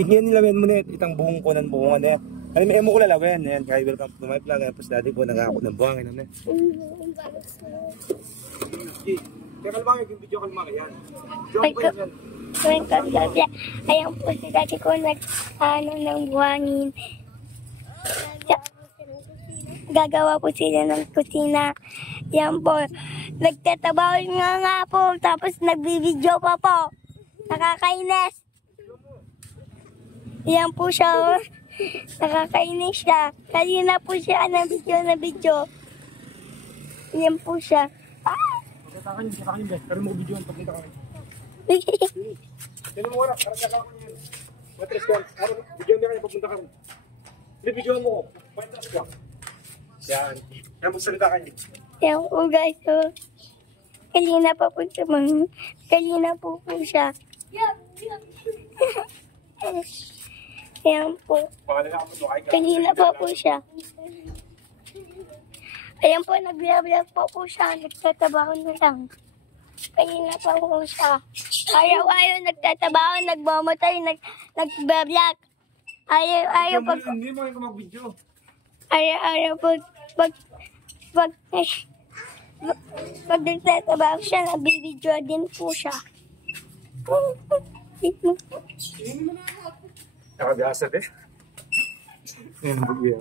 Tignan nilawin mo na itang buhong ko ng buhongan na yan. Ano may emo ko lalawin. Ayan, kaya welcome to my vlog. Tapos dati ko nag-ako ng buhangin. Ano kaya kalmangin yung video kalmangin yan. Ayan po si dati ko nag-ano ng buhangin. Gagawa po sila ng kusina. Yan po. Nagtatabaw nga po. Tapos nagbibideo pa po. Nakakainis. Yan po siya. Nakakainis siya. Kanina po siya ng video. Yan po siya. Kakain, pero mo video ang pagkita ka. Sino mo oras? Karang ko niyan. Matres ko. Video niya kayo pagpunta ka rin. Video mo ko. Pwede ka. Yan. Yan magsalita kayo. Yan po guys. So, kanina pa po siya. Kanina po siya. Ayan po. Kanina pa po siya. Ayan po, nag-vlog po siya. Nagtatabaho na lang. Kanina pa po siya. Ayaw, nagtatabaho, nagmamatay, nag-vlog. Ayaw po. Hindi mo yung mag-video. Ayaw po. Pag nagtatabaho siya, nabibidyo din po siya. Nakabiyasa din. Yan, bugyan.